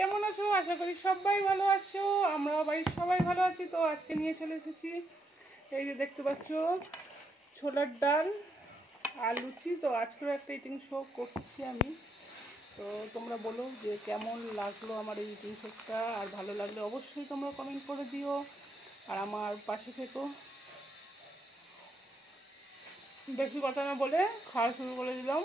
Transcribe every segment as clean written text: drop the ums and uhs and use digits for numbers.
কেমন আছো? আশা করি সবাই ভালো আছো। আমরাও বাড়ির সবাই ভালো আছি। তো আজকে নিয়ে চলে এসেছি, এই যে দেখতে পাচ্ছ, ছোলার ডাল আর লুচি। তো আজকেও একটা ইটিং শো করছি আমি। তো তোমরা বলো যে কেমন লাগলো আমার এই ইটিং শোটা, আর ভালো লাগলে অবশ্যই তোমরা কমেন্ট করে দিও আর আমার পাশে থেকো। বেশি কথা না বলে খাওয়া শুরু করে দিলাম।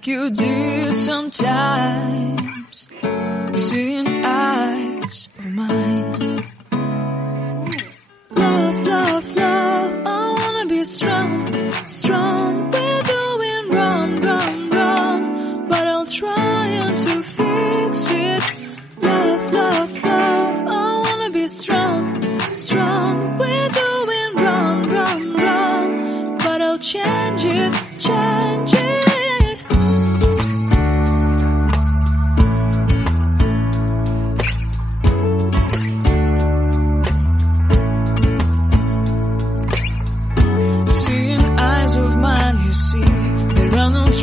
like you did sometimes, seeing eyes of mine. Love, love, love, I wanna be strong, strong. We're doing wrong, wrong, wrong, but I'll try to fix it. Love, love, love, I wanna be strong, strong. We're doing wrong, wrong, wrong, but I'll change it, change it.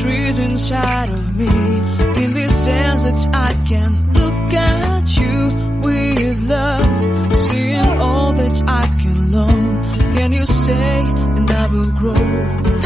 Trees inside of me, in this desert I can look at you with love, seeing all that I can learn. Can you stay and I will grow?